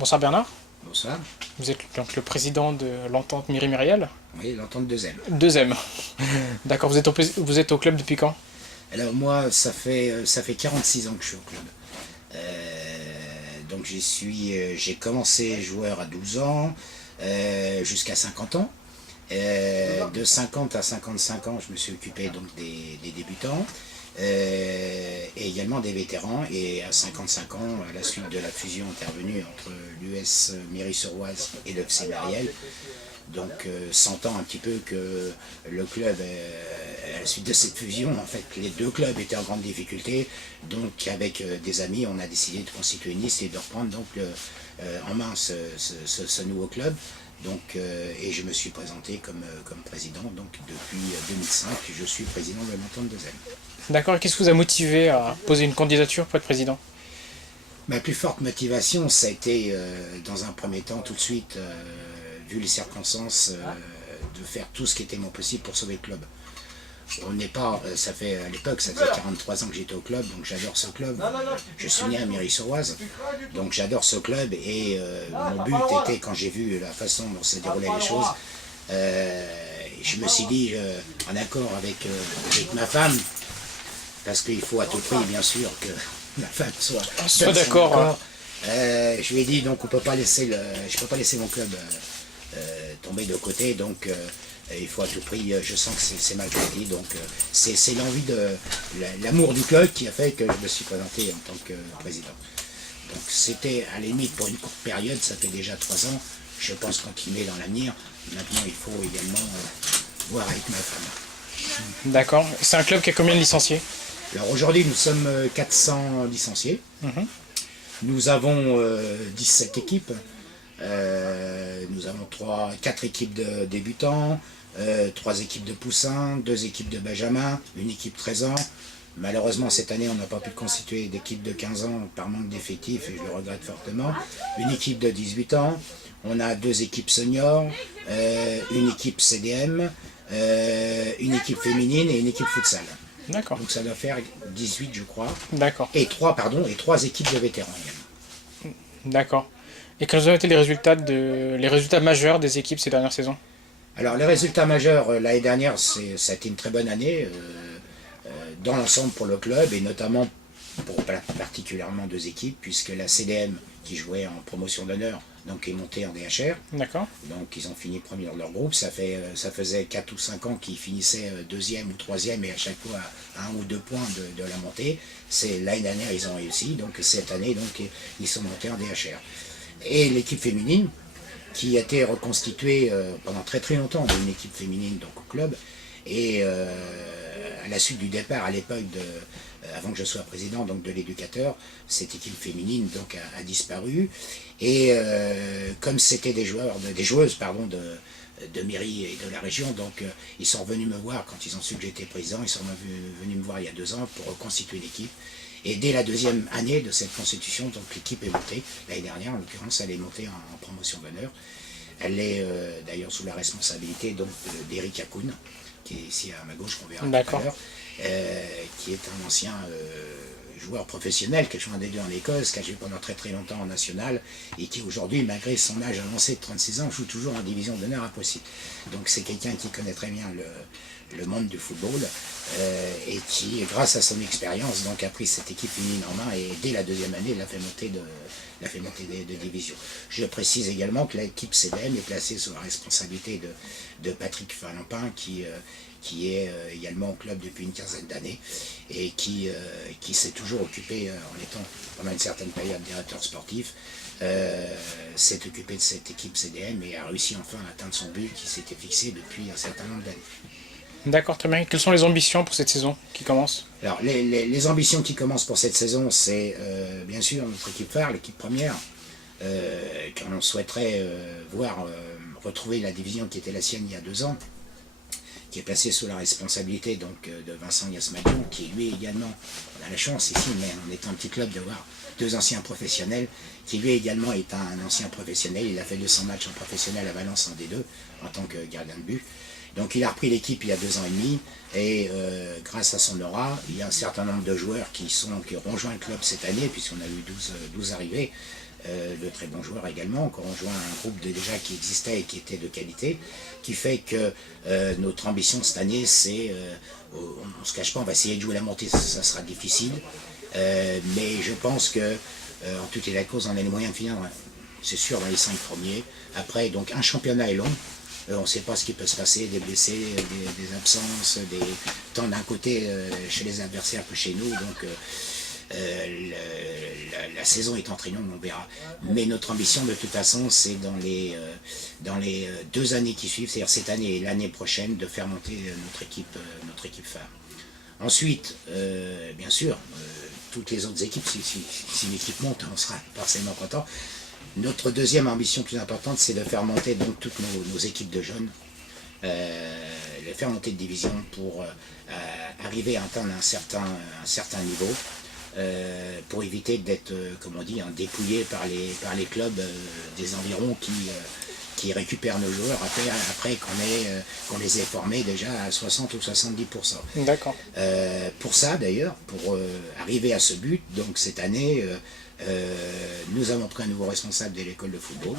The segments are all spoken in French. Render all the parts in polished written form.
Bonsoir Bernard, Bonsoir. vous êtes donc le président de l'entente Miri-Myriel. Oui, l'entente de Zem. Deuxième. D'accord, vous êtes au club depuis quand? Alors moi, ça fait 46 ans que je suis au club. Donc j'ai commencé joueur à 12 ans, jusqu'à 50 ans. De 50 à 55 ans, je me suis occupé donc des débutants, et également des vétérans. Et à 55 ans, à la suite de la fusion intervenue entre l'US Méry-sur-Oise et le FC Mariel, donc sentant un petit peu que le club, à la suite de cette fusion, en fait, les deux clubs étaient en grande difficulté. Donc avec des amis, on a décidé de constituer une liste et de reprendre donc en main ce nouveau club. Donc, et je me suis présenté comme président. Donc depuis 2005, je suis président de l'entente de Zem. D'accord, et qu'est-ce qui vous a motivé à poser une candidature pour être président? Ma plus forte motivation, ça a été, dans un premier temps, tout de suite, vu les circonstances, de faire tout ce qui était mon possible pour sauver le club. On n'est pas, ça fait à l'époque, ça faisait 43 ans que j'étais au club, donc j'adore ce club. Je suis né à Méry-sur-Oise, donc j'adore ce club. Et mon but était, quand j'ai vu la façon dont se déroulaient les choses, je me suis dit, en accord avec ma femme, parce qu'il faut à tout prix, bien sûr, que ma femme Soit d'accord. je lui ai dit, donc je peux pas laisser mon club tomber de côté. Donc il faut à tout prix, je sens que c'est mal parti. Donc c'est l'envie l'amour du club qui a fait que je me suis présenté en tant que président. Donc c'était à la limite pour une courte période, ça fait déjà 3 ans. Je pense continuer dans l'avenir. Maintenant il faut également voir avec ma femme. D'accord, c'est un club qui a combien de licenciés? Alors aujourd'hui nous sommes 400 licenciés. Nous avons 17 équipes. Nous avons 4 équipes de débutants, 3 équipes de poussins, 2 équipes de benjamin, une équipe 13 ans. Malheureusement, cette année, on n'a pas pu constituer d'équipe de 15 ans par manque d'effectifs, et je le regrette fortement. Une équipe de 18 ans, on a 2 équipes seniors, une équipe CDM, une équipe féminine et une équipe futsal. D'accord. Donc ça doit faire 18, je crois. D'accord. Et 3 équipes de vétérans également. D'accord. Et quels ont été les résultats majeurs des équipes ces dernières saisons? Alors les résultats majeurs, l'année dernière, ça a été une très bonne année dans l'ensemble pour le club, et notamment pour particulièrement 2 équipes, puisque la CDM, qui jouait en promotion d'honneur, donc est montée en DHR. D'accord. Donc ils ont fini premier dans leur groupe. Ça faisait 4 ou 5 ans qu'ils finissaient deuxième ou troisième, et à chaque fois à 1 ou 2 points de la montée. L'année dernière, ils ont réussi. Donc cette année, donc, ils sont montés en DHR. Et l'équipe féminine, qui a été reconstituée pendant très très longtemps, d'une équipe féminine donc au club. Et à la suite du départ, à l'époque, avant que je sois président donc de l'éducateur, cette équipe féminine donc a disparu. Et comme c'était des joueuses de mairie et de la région, donc ils sont venus me voir quand ils ont su que j'étais président. Ils sont venus me voir il y a 2 ans pour reconstituer l'équipe. Et dès la 2e année de cette constitution, donc l'équipe est montée. L'année dernière, en l'occurrence, elle est montée en promotion d'honneur. Elle est d'ailleurs sous la responsabilité d'Eric Hakoun, qui est ici à ma gauche, qu'on verra tout à l'heure, qui est un ancien joueur professionnel, qui a joué en D2 en Écosse, qui a joué pendant très très longtemps en national, et qui aujourd'hui, malgré son âge avancé de 36 ans, joue toujours en division d'honneur à Poissy. Donc c'est quelqu'un qui connaît très bien le monde du football, et qui, grâce à son expérience, donc a pris cette équipe féminine en main, et dès la 2e année, l'a fait monter de division. Je précise également que l'équipe CDM est placée sous la responsabilité de Patrick Falampin, qui est également au club depuis une quinzaine d'années, et qui s'est toujours occupé, en étant pendant une certaine période directeur sportif, s'est occupé de cette équipe CDM, et a réussi enfin à atteindre son but qui s'était fixé depuis un certain nombre d'années. D'accord, très bien. Quelles sont les ambitions pour cette saison qui commence? Alors les ambitions qui commencent pour cette saison, c'est bien sûr notre équipe phare, l'équipe première, qu'on souhaiterait voir retrouver la division qui était la sienne il y a 2 ans, qui est placée sous la responsabilité donc de Vincent Yasmadion, qui lui également, on a la chance ici, mais on est un petit club, de voir 2 anciens professionnels, qui lui également est un ancien professionnel. Il a fait 200 matchs en professionnel à Valence en D2 en tant que gardien de but. Donc il a repris l'équipe il y a 2 ans et demi, et grâce à son aura, il y a un certain nombre de joueurs qui ont rejoint le club cette année, puisqu'on a eu 12 arrivées. de très bons joueurs également, qu'on rejoint un groupe déjà qui existait et qui était de qualité, qui fait que notre ambition cette année, c'est, on ne se cache pas, on va essayer de jouer la montée, ça sera difficile, mais je pense que en tout état de cause, on a les moyens de finir, c'est sûr, dans les 5 premiers. Après, donc un championnat est long. On ne sait pas ce qui peut se passer, des blessés, des absences, tant d'un côté chez les adversaires que chez nous. Donc la saison est très longue, on verra. Mais notre ambition, de toute façon, c'est dans les 2 années qui suivent, c'est-à-dire cette année et l'année prochaine, de faire monter notre équipe phare. Ensuite, bien sûr, toutes les autres équipes, si l'équipe monte, on sera forcément content. Notre deuxième ambition plus importante, c'est de faire monter donc toutes nos équipes de jeunes, les faire monter de division pour arriver à atteindre un certain niveau, pour éviter d'être, comme on dit, dépouillés par les clubs des environs qui récupèrent nos joueurs après qu'on les ait formés déjà à 60 ou 70%. D'accord. Pour ça d'ailleurs, pour arriver à ce but, donc cette année, nous avons pris un nouveau responsable de l'école de football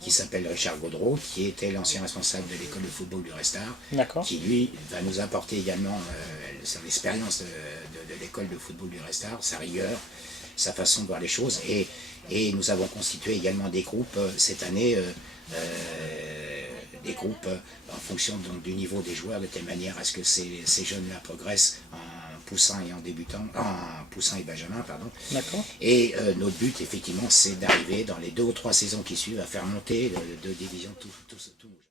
qui s'appelle Richard Gaudreau, qui était l'ancien responsable de l'école de football du Restart, qui lui va nous apporter également son expérience de l'école de football du Restart, sa rigueur, sa façon de voir les choses, et nous avons constitué également des groupes cette année, des groupes en fonction donc, du niveau des joueurs, de telle manière à ce que ces jeunes-là progressent en poussant et en débutant, en poussant et benjamin, pardon. D'accord. Et notre but, effectivement, c'est d'arriver dans les 2 ou 3 saisons qui suivent à faire monter de division tous nos jeunes.